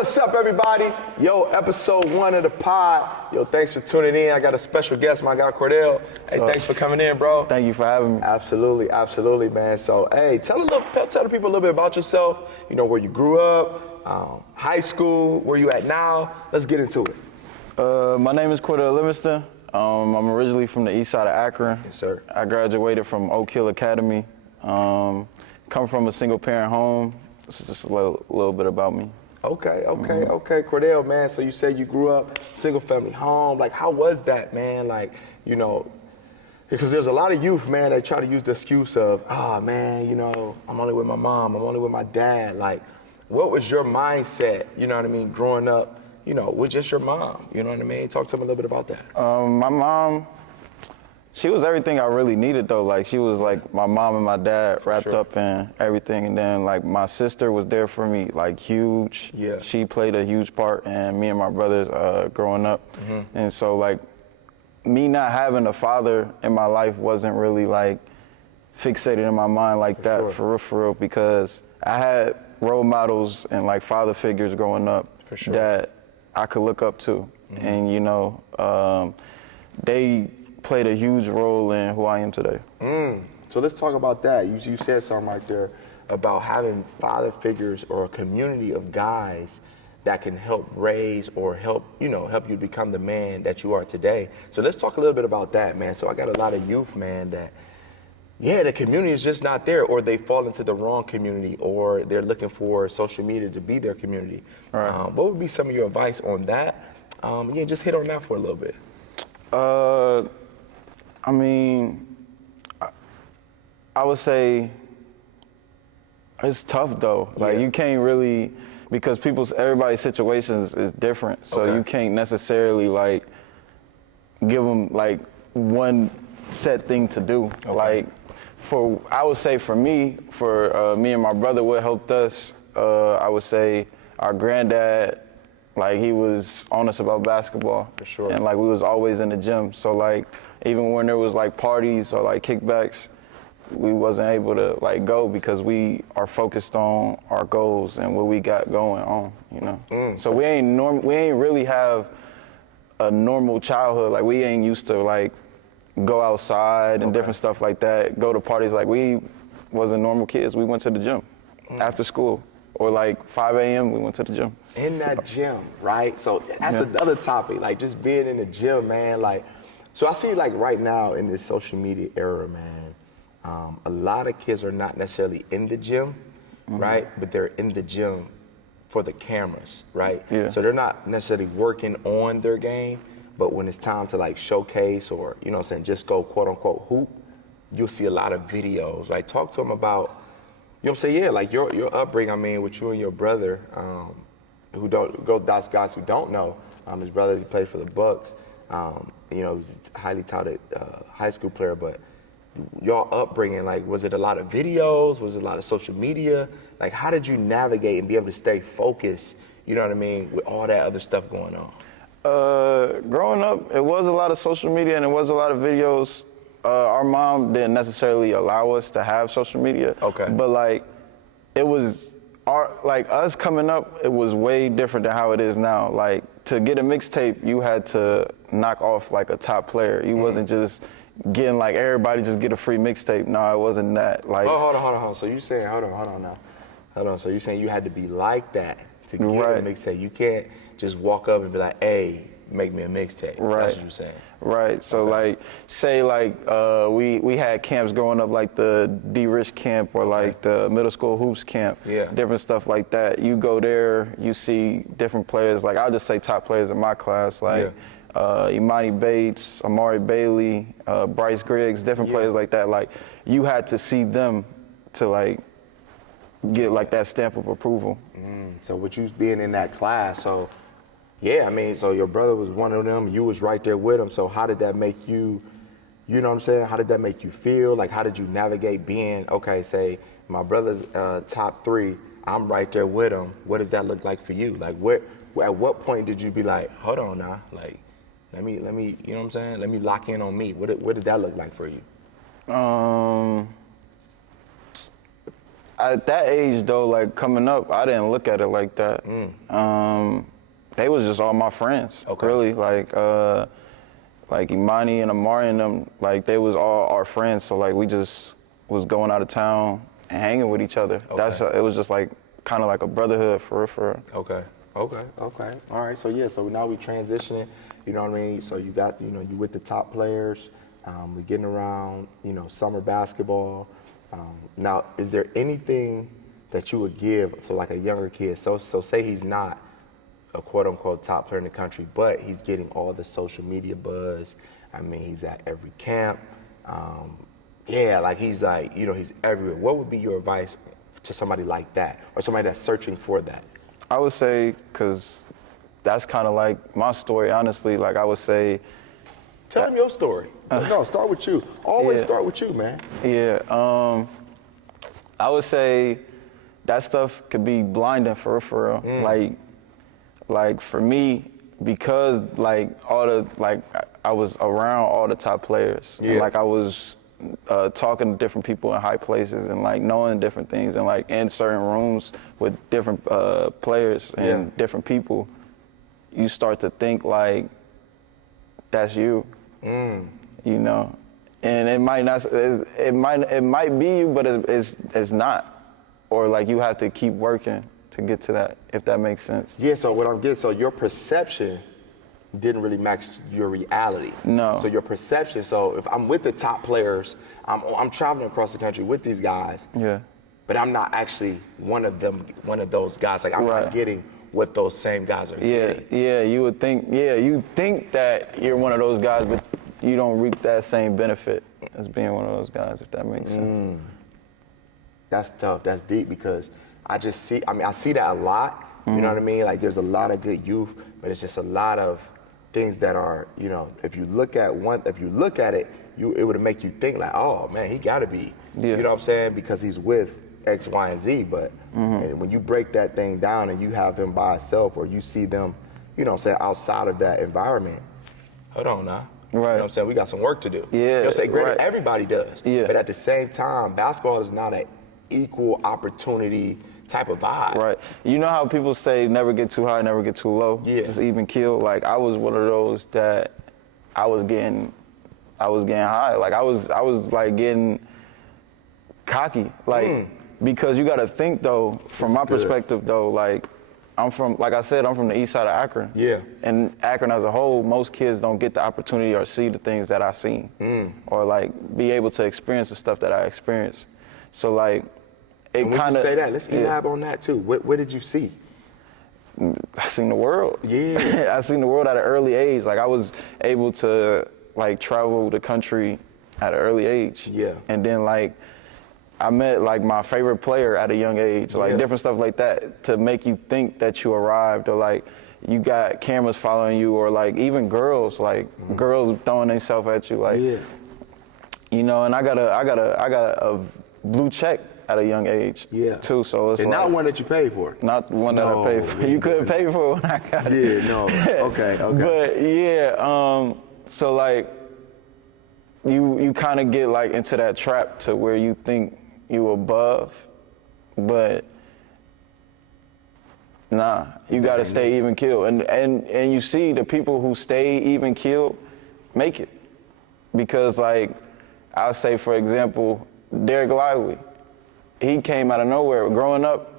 What's up, everybody? Yo, episode 1 of the pod. Yo, thanks for tuning in. I got a special guest, my guy Cordell. Hey, thanks for coming in, bro. Thank you for having me. Absolutely, man. So, hey, tell the people a little bit about yourself. You know, where you grew up, high school, where you at now. Let's get into it. My name is Cordell Livingston. I'm originally from the east side of Akron. Yes, sir. I graduated from Oak Hill Academy. Come from a single parent home. This is just a little bit about me. Okay, Cordell, man. So you said you grew up single family home. Like, how was that, man? Like, you know, because there's a lot of youth, man, that try to use the excuse of, man, you know, I'm only with my mom, I'm only with my dad. Like, what was your mindset, you know what I mean, growing up, you know, with just your mom, you know what I mean? Talk to me a little bit about that. My mom, she was everything I really needed, though. Like, she was like my mom and my dad wrapped up in everything. And then, like, my sister was there for me, like, huge. Yeah. She played a huge part in me and my brothers growing up. Mm-hmm. And so, like, me not having a father in my life wasn't really, like, fixated in my mind like that, for real, because I had role models and, like, father figures growing up that I could look up to. Mm-hmm. And, you know, they played a huge role in who I am today. So let's talk about that. You said something right there about having father figures or a community of guys that can help raise or help you become the man that you are today. So let's talk a little bit about that, man. So I got a lot of youth, man, that, the community is just not there, or they fall into the wrong community, or they're looking for social media to be their community. Right. What would be some of your advice on that? Just hit on that for a little bit. I mean, I would say it's tough though. Like, you can't really, because everybody's situations is different. So you can't necessarily, like, give them, like, one set thing to do. Like, I would say for me and my brother, what helped us, I would say our granddad, like, he was on us about basketball. For sure. And, like, we was always in the gym. So, like, even when there was, like, parties or, like, kickbacks, we wasn't able to, like, go because we are focused on our goals and what we got going on, you know? So we ain't really have a normal childhood. Like, we ain't used to, like, go outside and different stuff like that, go to parties. Like, we wasn't normal kids. We went to the gym after school. Or like 5 a.m. we went to the gym. In that gym, right? So that's another topic, like just being in the gym, man. Like, so I see, like, right now in this social media era, man, a lot of kids are not necessarily in the gym, right? But they're in the gym for the cameras, right? Yeah. So they're not necessarily working on their game, but when it's time to, like, showcase or, you know what I'm saying, just go quote unquote hoop, you'll see a lot of videos. Like, talk to them about, you know what I'm saying? Like your upbringing, I mean, with you and your brother, guys who don't know, his brother, he played for the Bucks. You know, he's a highly touted high school player, but y'all upbringing, like, was it a lot of videos? Was it a lot of social media? Like, how did you navigate and be able to stay focused, you know what I mean, with all that other stuff going on? Growing up, it was a lot of social media and it was a lot of videos. Our mom didn't necessarily allow us to have social media. But, like, it was us coming up, it was way different than how it is now. Like, to get a mixtape, you had to knock off, like, a top player. You wasn't just getting, like, everybody just get a free mixtape. No, it wasn't that. Like, hold on. So you saying, hold on. So you saying you had to be like that to get a mixtape. You can't just walk up and be like, hey, make me a mixtape. Right. That's what you're saying. Right. So like, say like we had camps growing up, like the D-Rich camp or like the middle school hoops camp. Yeah. Different stuff like that. You go there, you see different players. Like, I'll just say top players in my class, like Imani Bates, Amari Bailey, Bryce Griggs, different players like that. Like, you had to see them to, like, get like that stamp of approval. So with you being in that class, so I mean, so your brother was one of them, you was right there with him. So how did that make you, you know what I'm saying? How did that make you feel? Like, how did you navigate being, say my brother's top 3, I'm right there with him. What does that look like for you? Like, at what point did you be like, hold on now, like, let me, you know what I'm saying? Let me lock in on me. What did that look like for you? at that age though, like coming up, I didn't look at it like that. They was just all my friends, really. Like Imani and Amari and them, like they was all our friends. So like we just was going out of town and hanging with each other. It was just like kind of like a brotherhood for real. Okay. All right. So now we transitioning. You know what I mean? So you got, you with the top players. We're getting around, summer basketball. Now, is there anything that you would give to like a younger kid? So say he's not a quote unquote top player in the country, but he's getting all the social media buzz. I mean, he's at every camp. He's like, he's everywhere. What would be your advice to somebody like that, or somebody that's searching for that? I would say, because that's kind of like my story, honestly. Like I would say, tell them your story. No, start with you. Always start with you, man. Yeah. I would say that stuff could be blinding for real. Like for me, because like I was around all the top players. Yeah. And like I was talking to different people in high places and like knowing different things and like in certain rooms with different players and different people, you start to think like that's you. And it might not. It might be you, but it's not. Or like you have to keep working to get to that, if that makes sense. Yeah. So what I'm getting, so your perception didn't really match your reality. No. So your perception. So if I'm with the top players, I'm traveling across the country with these guys. Yeah. But I'm not actually one of those guys. Like I'm not getting what those same guys are getting. Yeah. You would think. Yeah. You think that you're one of those guys, but you don't reap that same benefit as being one of those guys, if that makes sense. That's tough. That's deep, because I see that a lot. You know what I mean? Like there's a lot of good youth, but it's just a lot of things that are, if you look at it, it would make you think like, oh man, he gotta be. You know what I'm saying? Because he's with X, Y, and Z. But and when you break that thing down and you have him by himself, or you see them, say outside of that environment, hold on now. Right. You know what I'm saying? We got some work to do. Yeah. Granted, everybody does. Yeah. But at the same time, basketball is not an equal opportunity type of vibe. Right. You know how people say never get too high, never get too low? Yeah. Just even keel. Like I was one of those that I was getting high. Like I was like getting cocky. Like because you gotta think though, from my perspective though, like I'm from the east side of Akron. Yeah. And Akron as a whole, most kids don't get the opportunity or see the things that I seen. Or like be able to experience the stuff that I experienced. So like it and when kind of you say that, let's elab on that too. What did you see? I seen the world. Yeah. I seen the world at an early age. Like I was able to like travel the country at an early age. Yeah. And then like I met like my favorite player at a young age, like different stuff like that to make you think that you arrived, or like you got cameras following you, or like even girls, like girls throwing themselves at you, like and I got a blue check at a young age too. So it's and like, not one that you paid for. Not one that I paid for. You couldn't pay for it when I got it. Yeah, no. Okay. But yeah, so like you kind of get like into that trap to where you think you above, but nah, you gotta stay even keel. And you see the people who stay even keel make it. Because like, I'll say for example, Derek Lively, he came out of nowhere. Growing up,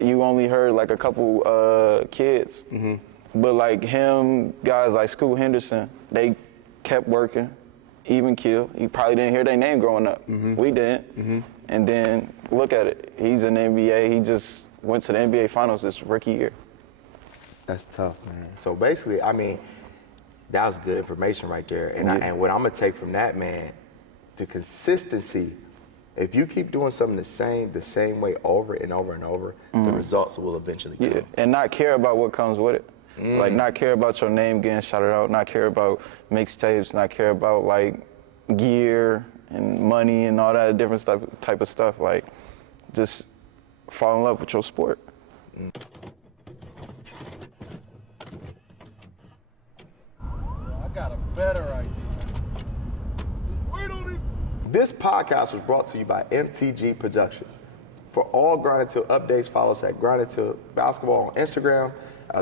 you only heard like a couple kids. But like him, guys like Scoot Henderson, they kept working, even keel. You probably didn't hear their name growing up. We didn't. And then look at it. He's in the NBA. He just went to the NBA Finals this rookie year. That's tough, man. So basically, I mean, that was good information right there. And and what I'm gonna take from that, man, the consistency. If you keep doing something the same way over and over and over, the results will eventually come. Yeah, and not care about what comes with it. Like not care about your name getting shouted out, not care about mixtapes, not care about like gear and money and all that different type of stuff. Like just fall in love with your sport. I got a better idea. Just wait on it. This podcast was brought to you by MTG Productions. For all Grind Until updates, follow us at Grind Until Basketball on Instagram,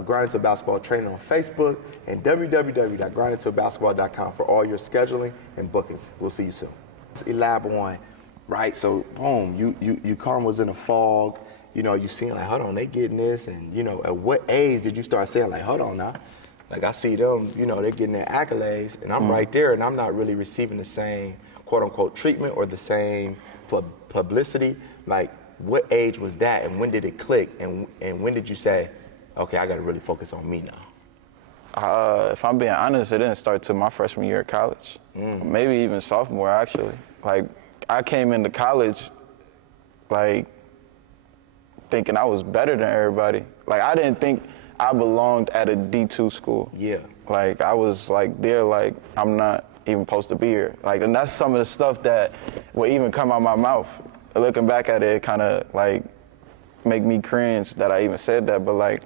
Grind Until Basketball Training on Facebook, and www.grinduntilbasketball.com for all your scheduling and bookings. We'll see you soon. It's Ep.1, right? So, boom, you Carm was in a fog. You know, you seeing like, hold on, they getting this, and you know, at what age did you start saying like, hold on now? Like I see them, you know, they're getting their accolades, and I'm right there, and I'm not really receiving the same quote unquote treatment or the same publicity. Like, what age was that, and when did it click, and when did you say, okay, I got to really focus on me now? If I'm being honest, it didn't start till my freshman year of college, maybe even sophomore actually. Like, I came into college, like, thinking I was better than everybody. Like, I didn't think I belonged at a D2 school. Yeah. Like, I was like there, like, I'm not even supposed to be here. Like, and that's some of the stuff that would even come out my mouth. Looking back at it, it kind of like make me cringe that I even said that, but like,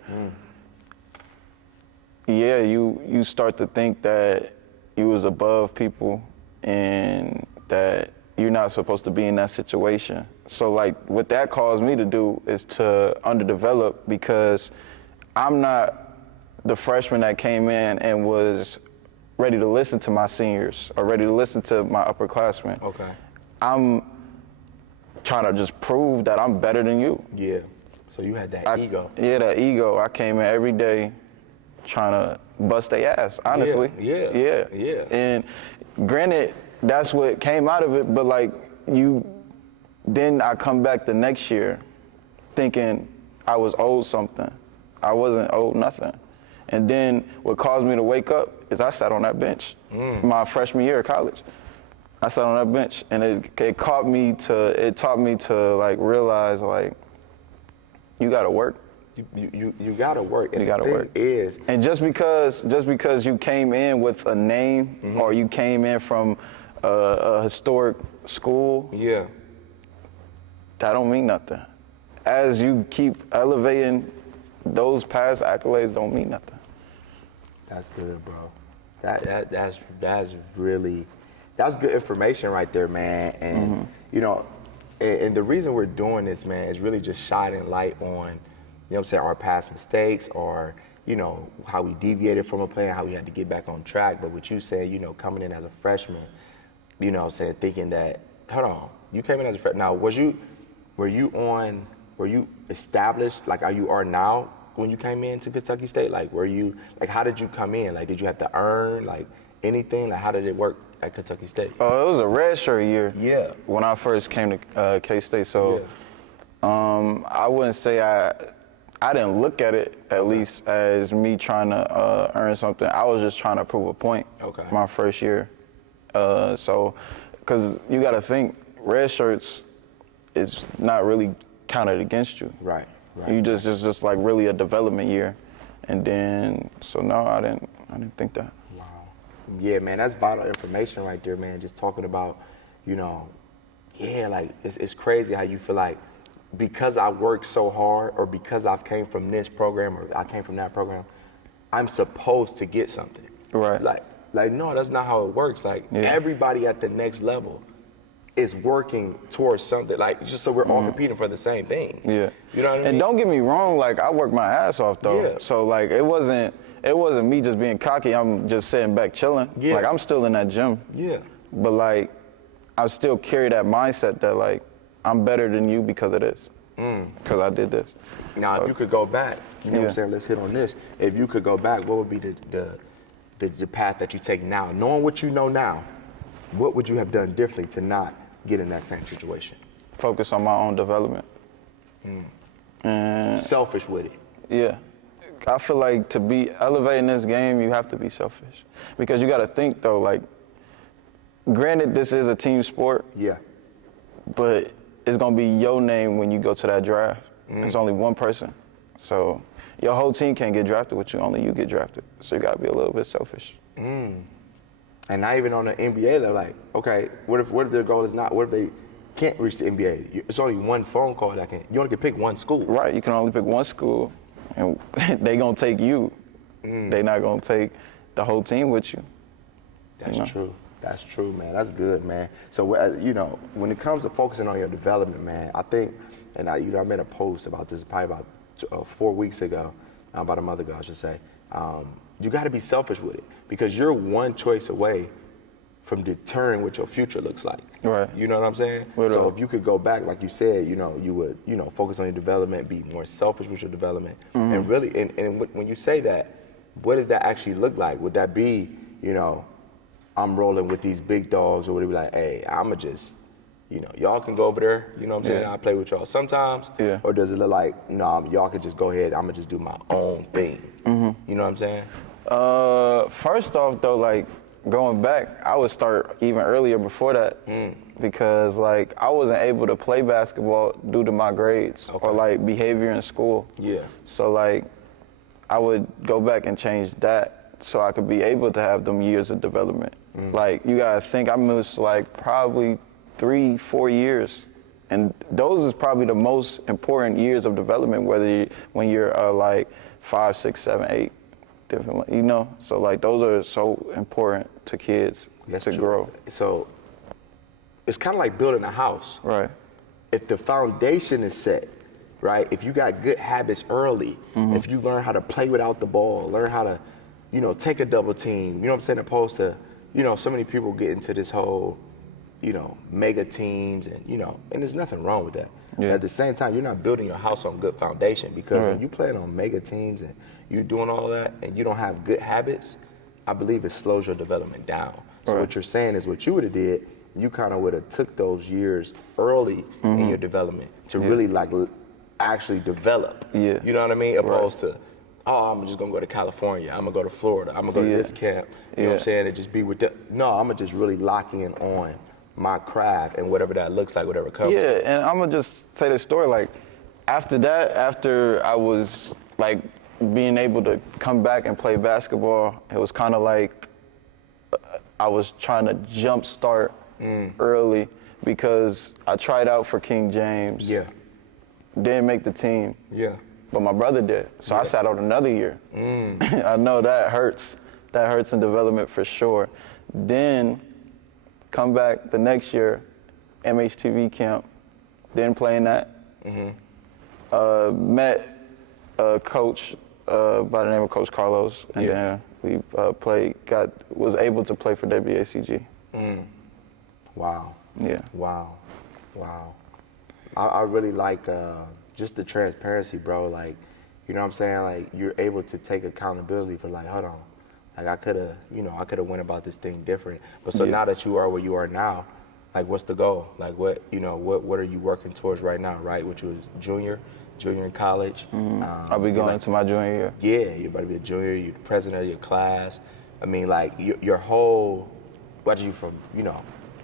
yeah, you start to think that you was above people and that you're not supposed to be in that situation. So like, what that caused me to do is to underdevelop, because I'm not the freshman that came in and was ready to listen to my seniors or ready to listen to my upperclassmen. Okay. I'm trying to just prove that I'm better than you. Yeah. So you had that ego. Yeah, that ego. I came in every day trying to bust their ass, honestly. Yeah. And granted, that's what came out of it, but like, then I come back the next year thinking I was owed something. I wasn't owed nothing. And then what caused me to wake up is I sat on that bench my freshman year of college. I sat on that bench, and it taught me to like realize, like, you gotta work. You gotta work. And you gotta work. And just because you came in with a name or you came in from a historic school, yeah, that don't mean nothing. As you keep elevating, those past accolades don't mean nothing. That's good, bro. That's really, that's good information right there, man. And you know, and the reason we're doing this, man, is really just shining light on, you know what I'm saying, our past mistakes, or, you know, how we deviated from a plan, how we had to get back on track. But what you said, you know, coming in as a freshman, you know what I'm saying, thinking that, hold on, you came in as a freshman. Now, were you established like how you are now when you came into Kentucky State? Like, how did you come in? Like, did you have to earn, like, anything? Like, how did it work at Kentucky State? Oh, it was a redshirt year. Yeah. When I first came to K-State, so I wouldn't say I didn't look at it, at least, as me trying to earn something. I was just trying to prove a point my first year. So, because you got to think, red shirts is not really counted against you. Right. You just like really a development year. And then, so no, I didn't think that. Wow. Yeah, man, that's vital information right there, man. Just talking about, you know, yeah, like, it's crazy how you feel like, because I worked so hard, or because I came from this program, or I came from that program, I'm supposed to get something. Right. Like no, that's not how it works. Like, everybody at the next level is working towards something. Like, just so we're all competing for the same thing. Yeah. You know what I mean? And don't get me wrong, like, I worked my ass off though. Yeah. So like, it wasn't me just being cocky. I'm just sitting back chilling. Yeah. Like, I'm still in that gym. Yeah. But like, I still carry that mindset that like, I'm better than you because of this. Because I did this. Now, if you could go back, you know what I'm saying, let's hit on this. If you could go back, what would be the path that you take now? Knowing what you know now, what would you have done differently to not get in that same situation? Focus on my own development. And selfish with it. Yeah. I feel like to be elevating this game, you have to be selfish. Because you got to think though, like, granted, this is a team sport. Yeah. But it's going to be your name when you go to that draft. It's only one person. So your whole team can't get drafted with you, only you get drafted. So you got to be a little bit selfish. And not even on the NBA level, like, okay, what if their goal is not, what if they can't reach the NBA? It's only one phone call that can, you only can pick one school. Right, you can only pick one school, and they going to take you. They not going to take the whole team with you. That's true. That's true, man. That's good, man. So, you know, when it comes to focusing on your development, man, I think and I made a post about this probably about 4 weeks ago, about a month ago, I should say. You got to be selfish with it because you're one choice away from deterring what your future looks like. Right. You know what I'm saying? Right. So if you could go back, like you said, you would, focus on your development, be more selfish with your development, and really, and when you say that, what does that actually look like? Would that be, I'm rolling with these big dogs, or would it be like, hey, I'ma just, y'all can go over there, you know what I'm saying? Yeah. I'll play with y'all sometimes. Yeah. Or does it look like, no, y'all can just go ahead, I'ma just do my own thing. You know what I'm saying? First off though, like going back, I would start even earlier before that because like I wasn't able to play basketball due to my grades or like behavior in school. Yeah. So like I would go back and change that so I could be able to have them years of development. Like you gotta think I missed like probably 3-4 years. And those is probably the most important years of development, when you're like 5, 6, 7, 8, different, So like those are so important to kids to grow. So it's kind of like building a house. Right. If the foundation is set, right? If you got good habits early, if you learn how to play without the ball, learn how to, take a double team, you know what I'm saying? Opposed to, so many people get into this whole, mega teams and, and there's nothing wrong with that. Yeah. But at the same time, you're not building your house on good foundation because when you playing on mega teams and you're doing all that and you don't have good habits, I believe it slows your development down. So what you're saying is what you would have did, you kind of would have took those years early in your development to really like actually develop. Yeah. You know what I mean? Opposed to, I'm just gonna go to California, I'm gonna go to Florida, I'm gonna go to this camp, you know what I'm saying, and just be with them. No, I'm gonna just really lock in on my craft and whatever that looks like, whatever comes. Yeah, and I'm gonna just say this story, like after that, after I was like being able to come back and play basketball, it was kind of like I was trying to jump start early because I tried out for King James. Yeah. Didn't make the team. Yeah. But my brother did. So I sat out another year. I know that hurts. That hurts in development for sure. Then come back the next year, MHTV camp, didn't play in that. Met a coach by the name of Coach Carlos, and then we was able to play for WACG. Wow. Yeah. Wow. I really like just the transparency, bro. Like, you know what I'm saying? Like, you're able to take accountability for like, hold on. Like, I could have went about this thing different. But so now that you are where you are now, like, what's the goal? Like, what are you working towards right now, right? Which was junior in college. I'll be going into my junior year. Yeah, you're about to be a junior, you're the president of your class. I mean, like, your whole, what you from,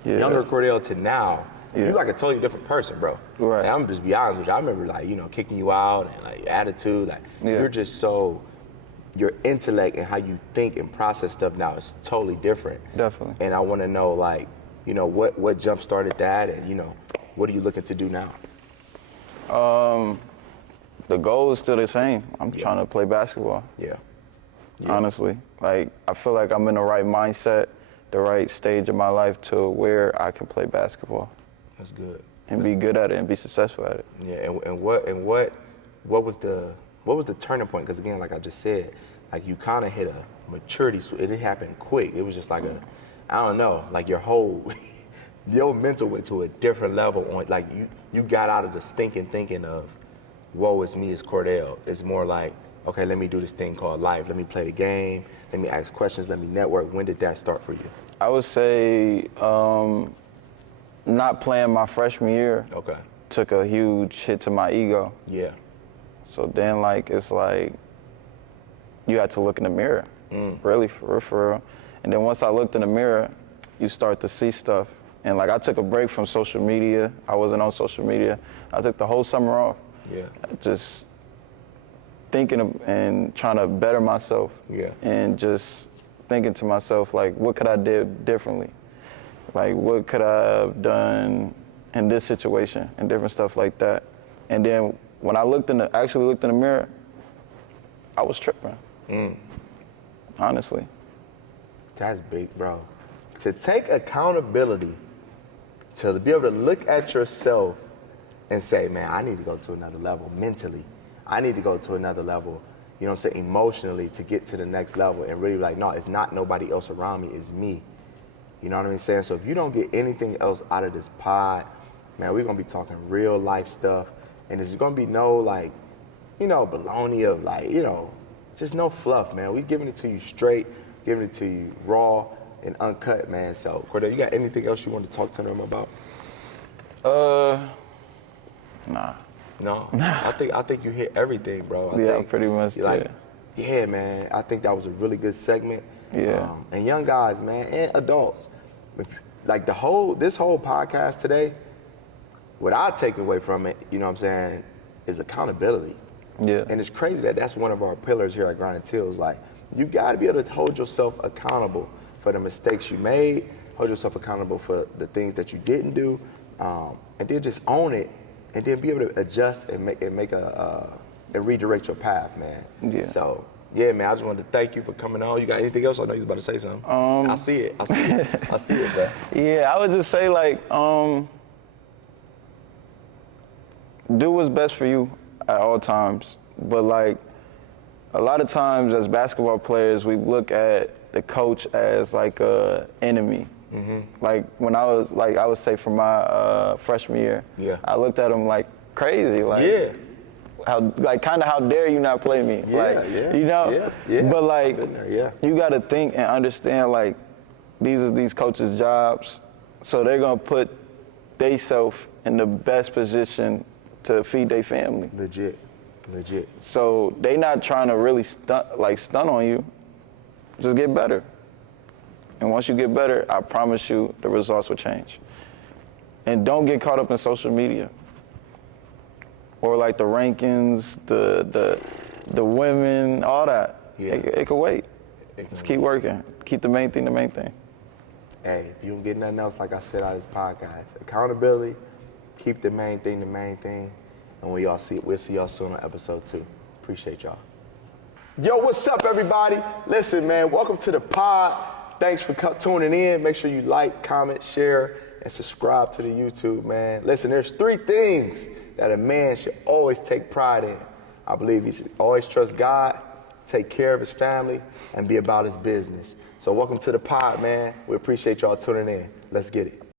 younger Cordell to now, you're like a totally different person, bro. Right. And I'm gonna just be honest with you. I remember, like, kicking you out and, like, your attitude. Like, you're just so, your intellect and how you think and process stuff now is totally different. Definitely. And I want to know, like, what jump started that, and, what are you looking to do now? The goal is still the same. I'm trying to play basketball. Yeah. Honestly, like, I feel like I'm in the right mindset, the right stage of my life to where I can play basketball. That's good. And be good at it and be successful at it. Yeah, and what was the turning point? Because again, like I just said, like, you kind of hit a maturity. It didn't happen quick. It was just like I don't know, like your whole, your mental went to a different level. On, like, you got out of the stinking thinking of, woe is me, it's Cordell. It's more like, okay, let me do this thing called life. Let me play the game. Let me ask questions. Let me network. When did that start for you? I would say not playing my freshman year took a huge hit to my ego. Yeah. So then, like, it's like you had to look in the mirror, really, for real. And then once I looked in the mirror, you start to see stuff. And, like, I took a break from social media. I wasn't on social media. I took the whole summer off. Yeah. Just thinking of, and trying to better myself. Yeah. And just thinking to myself, like, what could I do differently? Like, what could I have done in this situation and different stuff like that. And then when I actually looked in the mirror, I was tripping. Honestly. That's big, bro. To take accountability, to be able to look at yourself and say, man, I need to go to another level mentally. I need to go to another level, you know what I'm saying, emotionally to get to the next level and really like, no, it's not nobody else around me, it's me. You know what I'm saying? So if you don't get anything else out of this pod, man, we're gonna be talking real life stuff, and there's gonna be no like, you know, baloney of like, you know, just no fluff, man. We giving it to you straight, giving it to you raw and uncut, man. So Cordell, you got anything else you want to talk to them about? Nah. No, I think you hit everything, bro. I Yeah, think, pretty much like, did. yeah, man. I think that was a really good segment. Yeah. And young guys, man, and adults. Like this whole podcast today, what I take away from it, you know what I'm saying, is accountability. Yeah. And it's crazy that that's one of our pillars here at Grinding Tills. Like, you got to be able to hold yourself accountable for the mistakes you made, hold yourself accountable for the things that you didn't do, and then just own it, and then be able to adjust and make and redirect your path, man. Yeah. So, yeah, man, I just wanted to thank you for coming on. You got anything else? I know you was about to say something. I see it, bro. Yeah, I would just say like, do what's best for you at all times. But like, a lot of times as basketball players, we look at the coach as like a enemy. Mm-hmm. Like when I would say for my freshman year, yeah, I looked at him like crazy, like, yeah, how dare you not play me? Yeah, like, yeah, you know? Yeah. But like, yeah. You got to think and understand like, these are these coaches' jobs, so they're gonna put theyself in the best position to feed their family. Legit. So they not trying to really stunt on you. Just get better. And once you get better, I promise you the results will change. And don't get caught up in social media or like the rankings, the women, all that. Yeah. It can wait. Just keep working. Keep the main thing the main thing. Hey, if you don't get nothing else, like I said out of this podcast, accountability, keep the main thing the main thing. And we'll see y'all soon on episode 2. Appreciate y'all. Yo, what's up, everybody? Listen, man, welcome to the pod. Thanks for tuning in. Make sure you like, comment, share, and subscribe to the YouTube, man. Listen, there's 3 things that a man should always take pride in. I believe he should always trust God, take care of his family, and be about his business. So welcome to the pod, man. We appreciate y'all tuning in. Let's get it.